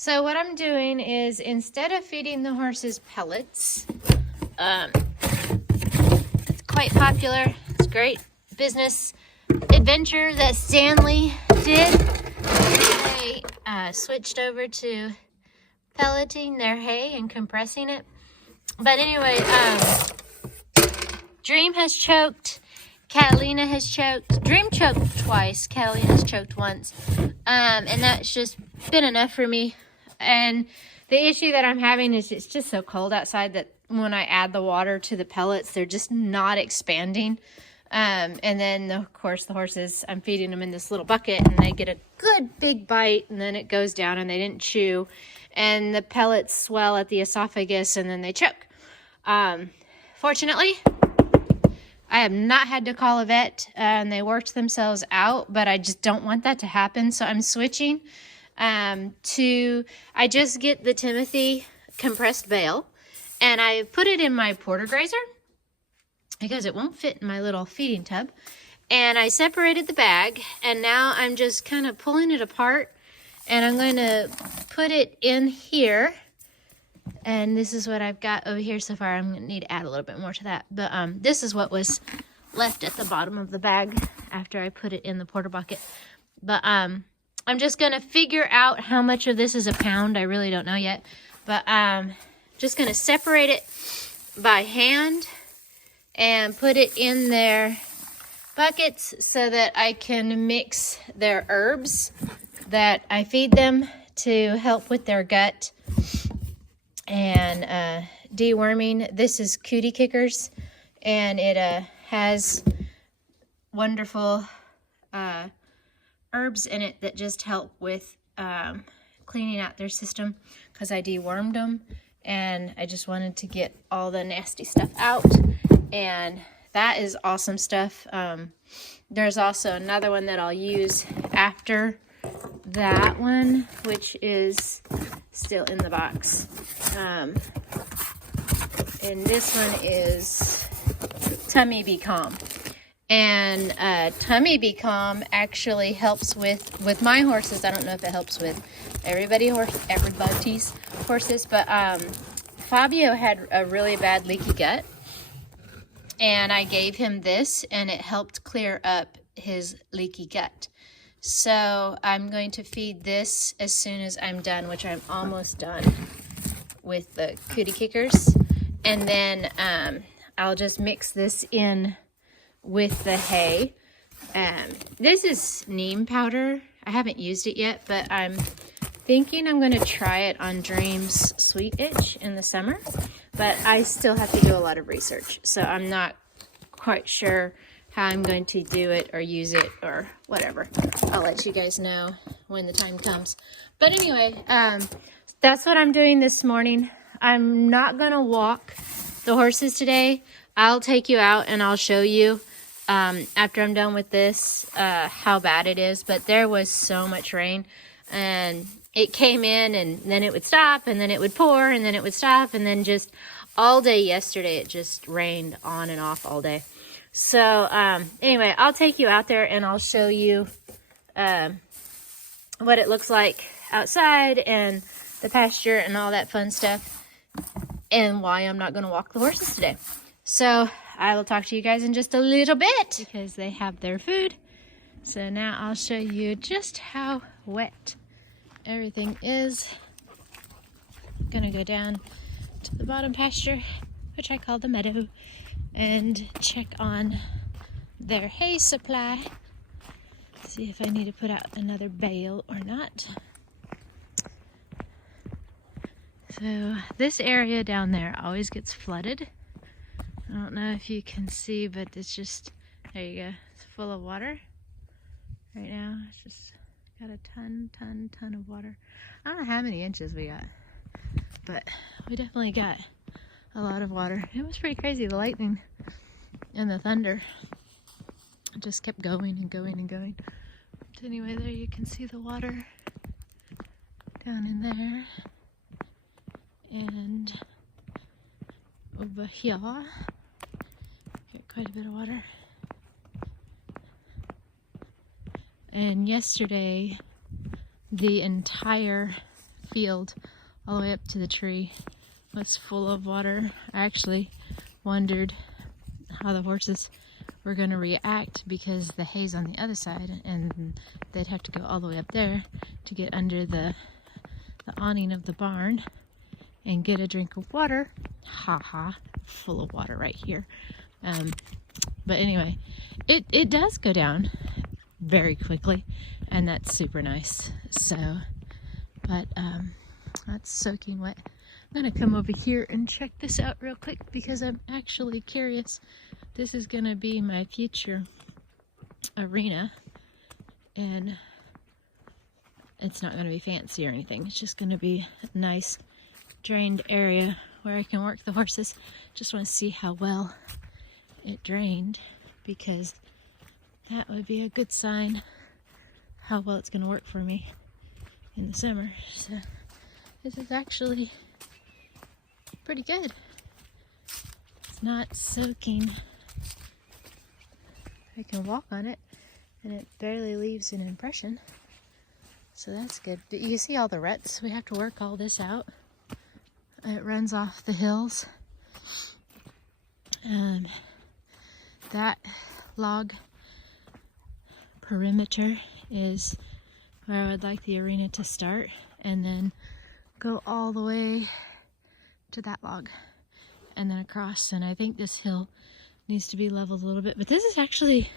So what I'm doing is, instead of feeding the horses pellets, it's quite popular. It's a great business adventure that Standlee did. They switched over to pelleting their hay and compressing it. But anyway, Dream has choked. Catalina has choked. Dream choked twice. Catalina's choked once. And that's just been enough for me. And the issue that I'm having is it's just so cold outside that when I add the water to the pellets, they're just not expanding. And then, of course, the horses, I'm feeding them in this little bucket, and they get a good big bite, and then it goes down, and they didn't chew. And the pellets swell at the esophagus, and then they choke. Fortunately, I have not had to call a vet, and they worked themselves out, but I just don't want that to happen. So I'm switching I just get the Timothy compressed bale, and I put it in my porter grazer because it won't fit in my little feeding tub. And I separated the bag, and now I'm just kind of pulling it apart, and I'm going to put it in here. And this is what I've got over here so far. I'm going to need to add a little bit more to that. But this is what was left at the bottom of the bag after I put it in the porter bucket. But I'm just going to figure out how much of this is a pound. I really don't know yet. But just going to separate it by hand and put it in their buckets so that I can mix their herbs that I feed them to help with their gut and deworming. This is Cootie Kickers, and it has wonderful herbs in it that just help with cleaning out their system, because I dewormed them and I just wanted to get all the nasty stuff out. And that is awesome stuff. There's also another one that I'll use after that one, which is still in the box. And this one is Tummy Be Calm. And Tummy Be Calm actually helps with my horses. I don't know if it helps with everybody's horses, but Fabio had a really bad leaky gut, and I gave him this, and it helped clear up his leaky gut. So I'm going to feed this as soon as I'm done, which I'm almost done with the Cootie Kickers. And then I'll just mix this in with the hay. This is neem powder. I haven't used it yet, but I'm thinking I'm going to try it on Dream's sweet itch in the summer. But I still have to do a lot of research, so I'm not quite sure how I'm going to do it or use it or whatever. I'll let you guys know when the time comes. But anyway, that's what I'm doing this morning. I'm not going to walk the horses today. I'll take you out and I'll show you after I'm done with this how bad it is. But there was so much rain, and it came in and then it would stop, and then it would pour, and then it would stop, and then just all day yesterday it just rained on and off all day. So anyway, I'll take you out there and I'll show you what it looks like outside and the pasture and all that fun stuff, and why I'm not going to walk the horses today. So I will talk to you guys in just a little bit, because they have their food. So now I'll show you just how wet everything is. I'm going to go down to the bottom pasture, which I call the meadow, and check on their hay supply. See if I need to put out another bale or not. So this area down there always gets flooded. I don't know if you can see, but it's just, there you go, it's full of water right now. It's just got a ton of water. I don't know how many inches we got, but we definitely got a lot of water. It was pretty crazy, the lightning and the thunder. It just kept going and going and going. But anyway, there you can see the water down in there. And over here, got quite a bit of water. And yesterday, the entire field all the way up to the tree was full of water. I actually wondered how the horses were going to react because the hay's on the other side and they'd have to go all the way up there to get under the awning of the barn and get a drink of water. Full of water right here. But anyway, it does go down very quickly, and that's super nice. So, but that's soaking wet. I'm gonna come over here and check this out real quick because I'm actually curious. This is gonna be my future arena, and it's not gonna be fancy or anything. It's just gonna be a nice drained area where I can work the horses. Just want to see how well it drained, because that would be a good sign how well it's going to work for me in the summer. So this is actually pretty good. It's not soaking. I can walk on it and it barely leaves an impression. So that's good. But you see all the ruts? We have to work all this out. It runs off the hills. That log perimeter is where I would like the arena to start, and then go all the way to that log and then across. And I think this hill needs to be leveled a little bit, but this is actually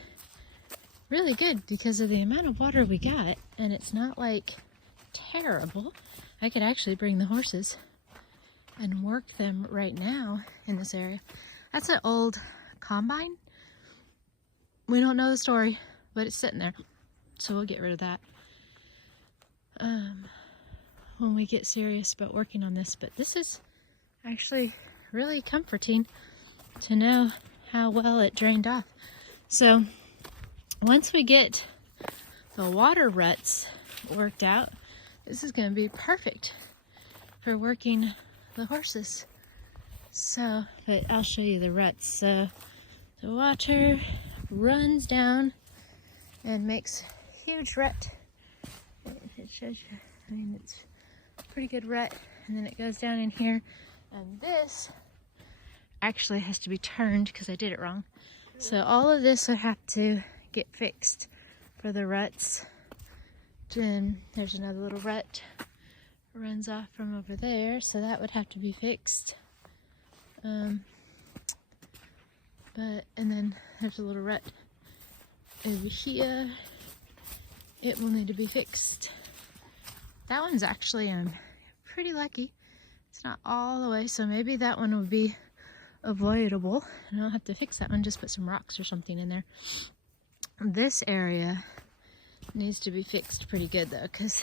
really good because of the amount of water we got, and it's not like terrible. I could actually bring the horses and work them right now in this area. That's an old combine. We don't know the story, but it's sitting there, so we'll get rid of that when we get serious about working on this. But this is actually really comforting to know how well it drained off. So once we get the water ruts worked out, this is going to be perfect for working the horses. So, but I'll show you the ruts. So the water runs down and makes a huge rut. It shows you, I mean, it's a pretty good rut, and then it goes down in here, and this actually has to be turned because I did it wrong. So all of this would have to get fixed for the ruts. Then there's another little rut runs off from over there, so that would have to be fixed. And then there's a little rut over here. It will need to be fixed. That one's actually, I'm pretty lucky. It's not all the way, so maybe that one would be avoidable. And I'll have to fix that one, just put some rocks or something in there. This area needs to be fixed pretty good though, because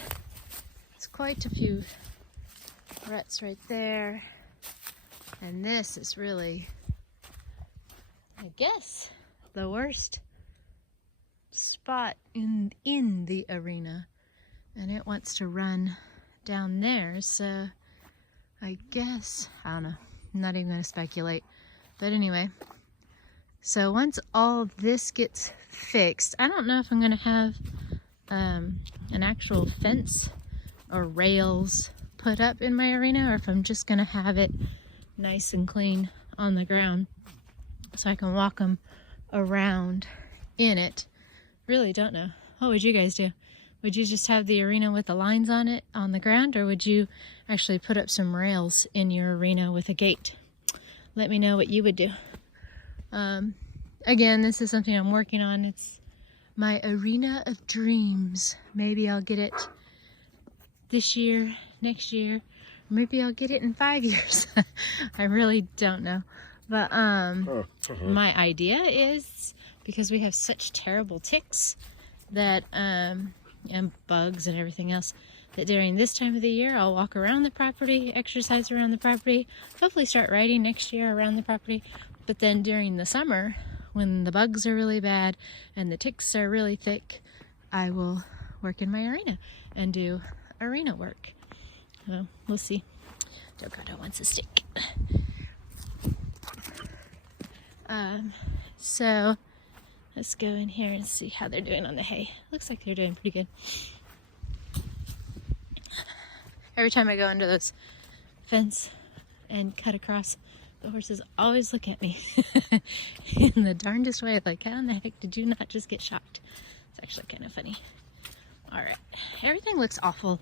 it's quite a few ruts right there. And this is really, I guess, the worst spot in the arena. And it wants to run down there, so I guess, I don't know, I'm not even going to speculate. But anyway, so once all this gets fixed, I don't know if I'm going to have an actual fence or rails put up in my arena, or if I'm just going to have it nice and clean on the ground so I can walk them around in it. Really don't know. What would you guys do? Would you just have the arena with the lines on it on the ground, or would you actually put up some rails in your arena with a gate? Let me know what you would do. Again, this is something I'm working on. It's my arena of dreams. Maybe I'll get it this year, next year, maybe I'll get it in 5 years. I really don't know. But my idea is, because we have such terrible ticks that and bugs and everything else, that during this time of the year I'll walk around the property, exercise around the property, hopefully start riding next year around the property. But then during the summer, when the bugs are really bad and the ticks are really thick, I will work in my arena and do arena work. Well, we'll see. Delgado wants a stick. So let's go in here and see how they're doing on the hay. Looks like they're doing pretty good. Every time I go under this fence and cut across, the horses always look at me in the darndest way, like, how in the heck did you not just get shocked? It's actually kind of funny. All right, everything looks awful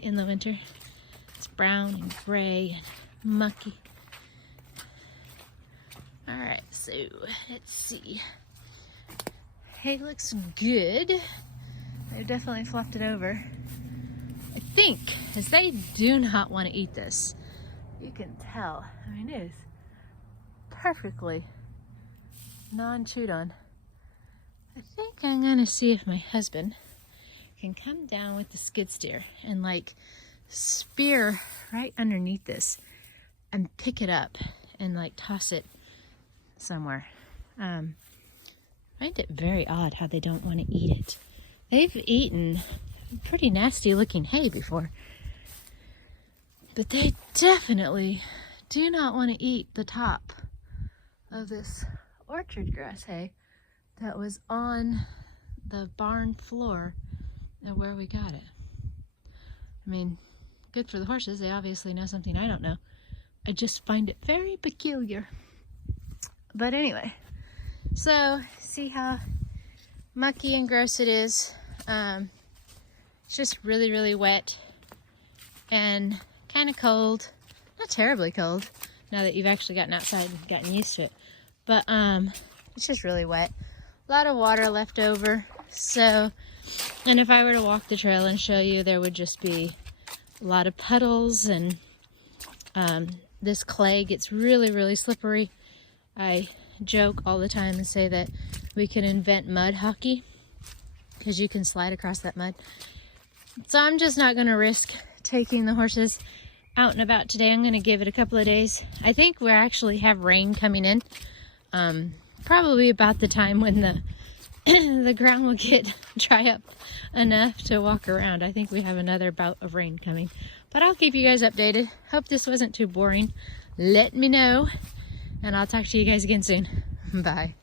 in the winter. It's brown and gray and mucky. All right, so let's see. Hay looks good. They've definitely flopped it over. I think, as they do not want to eat this. You can tell. I mean, it is perfectly non-chewed on. I think I'm gonna see if my husband can come down with the skid steer and like spear right underneath this and pick it up and like toss it somewhere. I find it very odd how they don't want to eat it. They've eaten pretty nasty looking hay before, but they definitely do not want to eat the top of this orchard grass hay that was on the barn floor and where we got it. I mean, good for the horses. They obviously know something I don't know. I just find it very peculiar. But anyway, so see how mucky and gross it is. It's just really, really wet and kind of cold. Not terribly cold now that you've actually gotten outside and gotten used to it. But it's just really wet. A lot of water left over. So, and if I were to walk the trail and show you, there would just be a lot of puddles, and this clay gets really, really slippery. I joke all the time and say that we can invent mud hockey because you can slide across that mud. So I'm just not going to risk taking the horses out and about today. I'm going to give it a couple of days. I think we actually have rain coming in. Probably about the time when the ground will get dry up enough to walk around. I think we have another bout of rain coming. But I'll keep you guys updated. Hope this wasn't too boring. Let me know. And I'll talk to you guys again soon. Bye.